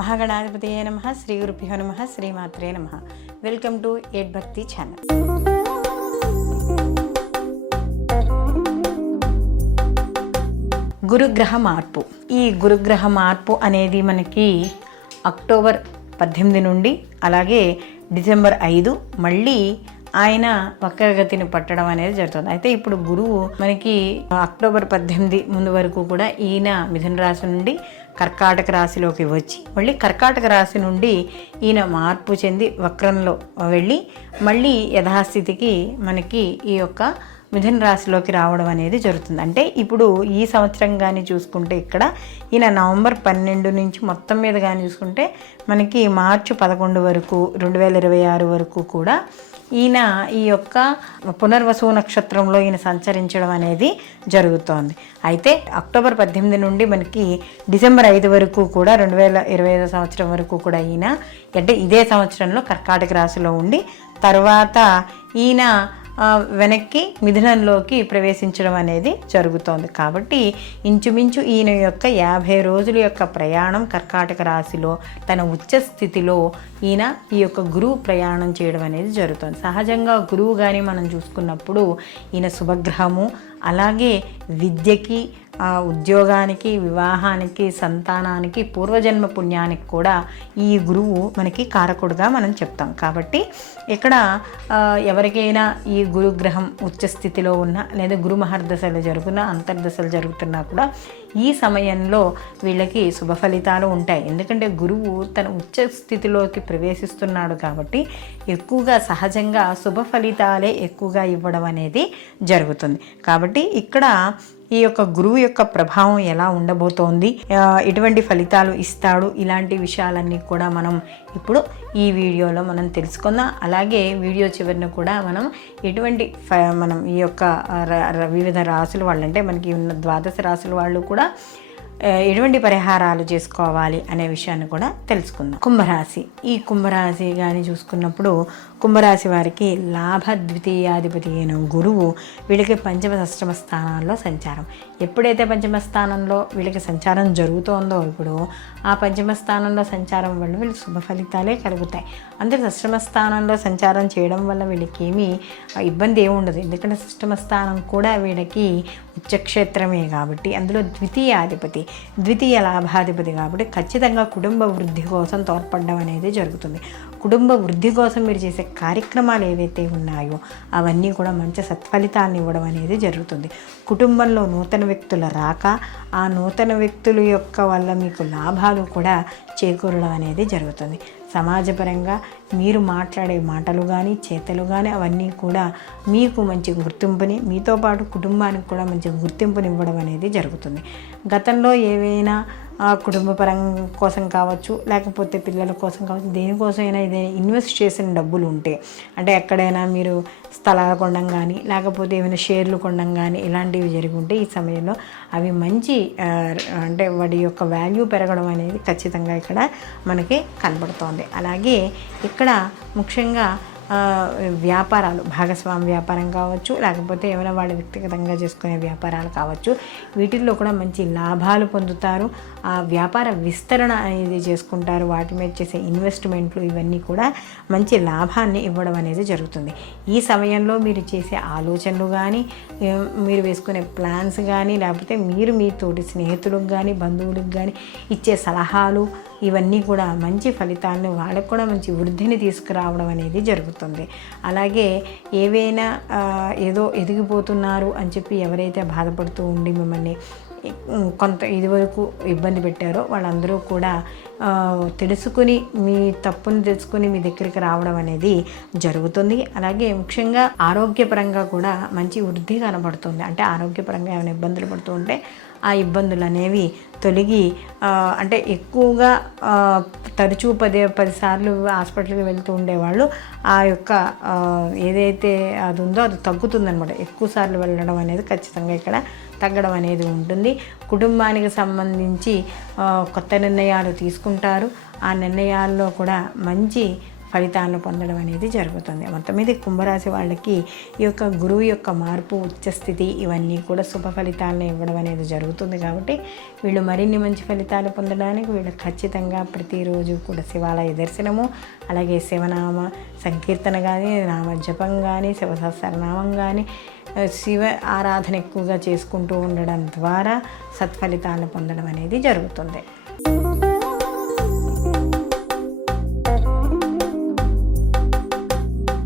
మహాగణాధిపతయే నమః. శ్రీ గురుభ్యో నమః. శ్రీమాత్రే నమః. వెల్కమ్ టు ఎడ్ భక్తి ఛానల్. గురుగ్రహ మార్పు. ఈ గురుగ్రహ మార్పు అనేది మనకి అక్టోబర్ 18 నుండి అలాగే డిసెంబర్ 5 మళ్ళీ ఆయన వక్రగతిని పట్టడం అనేది జరుగుతుంది. అయితే ఇప్పుడు గురువు మనకి అక్టోబర్ 18 ముందు వరకు కూడా ఈయన మిథున రాశి నుండి కర్కాటక రాశిలోకి వచ్చి మళ్ళీ కర్కాటక రాశి నుండి ఈయన మార్పు చెంది వక్రంలో వెళ్ళి మళ్ళీ యథాస్థితికి మనకి ఈ యొక్క మిథున రాశిలోకి రావడం అనేది జరుగుతుంది. అంటే ఇప్పుడు ఈ సంవత్సరం కానీ చూసుకుంటే ఇక్కడ ఈయన నవంబర్ 12 నుంచి మొత్తం మీద కానీ చూసుకుంటే మనకి మార్చి 11 వరకు 2026 వరకు కూడా ఈయన ఈ యొక్క పునర్వసు నక్షత్రంలో ఈయన సంచరించడం అనేది జరుగుతోంది. అయితే అక్టోబర్ 18 నుండి మనకి డిసెంబర్ 5 వరకు కూడా 2025 సంవత్సరం వరకు కూడా ఈయన అంటే ఇదే సంవత్సరంలో కర్కాటక రాశిలో ఉండి తర్వాత ఈయన వెనక్కి మిథునంలోకి ప్రవేశించడం అనేది జరుగుతోంది. కాబట్టి ఇంచుమించు ఈయన యొక్క 50 రోజుల యొక్క ప్రయాణం కర్కాటక రాశిలో తన ఉచ్చ స్థితిలో ఈయన ఈ యొక్క గురువు ప్రయాణం చేయడం అనేది జరుగుతుంది. సహజంగా గురువు కానీ మనం చూసుకున్నప్పుడు ఈయన శుభగ్రహము, అలాగే విద్యకి, ఉద్యోగానికి, వివాహానికి, సంతానానికి, పూర్వజన్మ పుణ్యానికి కూడా ఈ గురువు మనకి కారకుడుగా మనం చెప్తాం. కాబట్టి ఇక్కడ ఎవరికైనా ఈ గురుగ్రహం ఉచ్చస్థితిలో ఉన్న లేదా గురు మహర్దశలు జరుగుతున్నా అంతర్దశలు జరుగుతున్నా కూడా ఈ సమయంలో వీళ్ళకి శుభ ఫలితాలు ఉంటాయి. ఎందుకంటే గురువు తన ఉచ్చ స్థితిలోకి ప్రవేశిస్తున్నాడు కాబట్టి ఎక్కువగా సహజంగా శుభ ఫలితాలే ఎక్కువగా ఇవ్వడం అనేది జరుగుతుంది. కాబట్టి ఇక్కడ ఈ యొక్క గురువు యొక్క ప్రభావం ఎలా ఉండబోతోంది, ఎటువంటి ఫలితాలు ఇస్తాడు, ఇలాంటి విషయాలన్నీ కూడా మనం ఇప్పుడు ఈ వీడియోలో మనం తెలుసుకుందాం. అలాగే వీడియో చివరిన కూడా మనం ఎటువంటి మనం ఈ యొక్క వివిధ రాసుల వాళ్ళు అంటే మనకి ఉన్న ద్వాదశ రాసుల వాళ్ళు కూడా ఎటువంటి పరిహారాలు చేసుకోవాలి అనే విషయాన్ని కూడా తెలుసుకుందాం. కుంభరాశి. ఈ కుంభరాశి కానీ చూసుకున్నప్పుడు కుంభరాశి వారికి లాభ ద్వితీయాధిపతి అయిన గురువు వీళ్ళకి పంచమ షష్టమ స్థానాల్లో సంచారం. ఎప్పుడైతే పంచమ స్థానంలో వీళ్ళకి సంచారం జరుగుతోందో ఇప్పుడు ఆ పంచమ స్థానంలో సంచారం వల్ల వీళ్ళకి శుభ ఫలితాలే కలుగుతాయి. అందుకే షష్టమ స్థానంలో సంచారం చేయడం వల్ల వీళ్ళకి ఏమీ ఇబ్బంది ఏమి ఉండదు. ఎందుకంటే షష్టమ స్థానం కూడా వీళ్ళకి ఉచ్చక్షేత్రమే కాబట్టి అందులో ద్వితీయ లాభాధిపతి కాబట్టి ఖచ్చితంగా కుటుంబ వృద్ధి కోసం తోడ్పడడం అనేది జరుగుతుంది. కుటుంబ వృద్ధి కోసం మీరు చేసే కార్యక్రమాలు ఏవైతే ఉన్నాయో అవన్నీ కూడా మంచి సత్ఫలితాలను ఇవ్వడం అనేది జరుగుతుంది. కుటుంబంలో నూతన వ్యక్తుల రాక, ఆ నూతన వ్యక్తుల యొక్క వల్ల మీకు లాభాలు కూడా చేకూరడం అనేది జరుగుతుంది. సమాజపరంగా మీరు మాట్లాడే మాటలు కానీ చేతలు కానీ అవన్నీ కూడా మీకు మంచి గుర్తింపుని, మీతో పాటు కుటుంబానికి కూడా మంచి గుర్తింపుని ఇవ్వడం అనేది జరుగుతుంది. గతంలో ఏవైనా కుటుంబపరం కోసం కావచ్చు, లేకపోతే పిల్లల కోసం కావచ్చు, దేనికోసమైనా ఏదైనా ఇన్వెస్ట్ చేసిన డబ్బులు ఉంటే అంటే ఎక్కడైనా మీరు స్థలాలు కొనడం కానీ లేకపోతే ఏమైనా షేర్లు కొనడం కానీ ఇలాంటివి జరిగి ఉంటే ఈ సమయంలో అవి మంచి అంటే వాటి యొక్క వాల్యూ పెరగడం అనేది ఖచ్చితంగా ఇక్కడ మనకి కనబడుతోంది. అలాగే ఇక్కడ ముఖ్యంగా వ్యాపారాలు, భాగస్వామి వ్యాపారం కావచ్చు, లేకపోతే ఏమైనా వాళ్ళు వ్యక్తిగతంగా చేసుకునే వ్యాపారాలు కావచ్చు, వీటిల్లో కూడా మంచి లాభాలు పొందుతారు. ఆ వ్యాపార విస్తరణ అనేది చేసుకుంటారు. వాటి మీద చేసే ఇన్వెస్ట్మెంట్లు ఇవన్నీ కూడా మంచి లాభాన్ని ఇవ్వడం అనేది జరుగుతుంది. ఈ సమయంలో మీరు చేసే ఆలోచనలు కానీ, మీరు వేసుకునే ప్లాన్స్ కానీ, లేకపోతే మీరు మీ తోటి స్నేహితులకు కానీ బంధువులకు కానీ ఇచ్చే సలహాలు ఇవన్నీ కూడా మంచి ఫలితాలను, వాళ్ళకు కూడా మంచి వృద్ధిని తీసుకురావడం అనేది జరుగుతుంది. అలాగే ఏవైనా ఏదో ఎదిగిపోతున్నారు అని చెప్పి ఎవరైతే బాధపడుతూ ఉండి మిమ్మల్ని కొంత ఇదివరకు ఇబ్బంది పెట్టారో వాళ్ళందరూ కూడా తెలుసుకుని మీ తప్పును తెలుసుకుని మీ దగ్గరికి రావడం అనేది జరుగుతుంది. అలాగే ముఖ్యంగా ఆరోగ్యపరంగా కూడా మంచి వృద్ధి కనబడుతుంది. అంటే ఆరోగ్యపరంగా ఏమైనా ఇబ్బందులు పడుతూ ఉంటే ఆ ఇబ్బందులు అనేవి తొలగి అంటే ఎక్కువగా తరచూ 10 సార్లు హాస్పిటల్కి వెళ్తూ ఉండేవాళ్ళు ఆ యొక్క ఏదైతే అది ఉందో అది తగ్గుతుందన్నమాట. ఎక్కువ సార్లు వెళ్ళడం అనేది ఖచ్చితంగా ఇక్కడ తగ్గడం అనేది ఉంటుంది. కుటుంబానికి సంబంధించి కొత్త నిర్ణయాలు తీసుకుంటారు. ఆ నిర్ణయాల్లో కూడా మంచి ఫలితాలను పొందడం అనేది జరుగుతుంది. మొత్తం మీద కుంభరాశి వాళ్ళకి ఈ యొక్క గురువు యొక్క మార్పు, ఉచ్చస్థితి ఇవన్నీ కూడా శుభ ఫలితాలను ఇవ్వడం అనేది జరుగుతుంది. కాబట్టి వీళ్ళు మరిన్ని మంచి ఫలితాలు పొందడానికి వీళ్ళు ఖచ్చితంగా ప్రతిరోజు కూడా శివాలయ దర్శనము, అలాగే శివనామ సంకీర్తన కానీ, నామ జపం కానీ, శివసహస్రనామం కానీ, శివ ఆరాధన ఎక్కువగా చేసుకుంటూ ఉండడం ద్వారా సత్ఫలితాలను పొందడం అనేది జరుగుతుంది.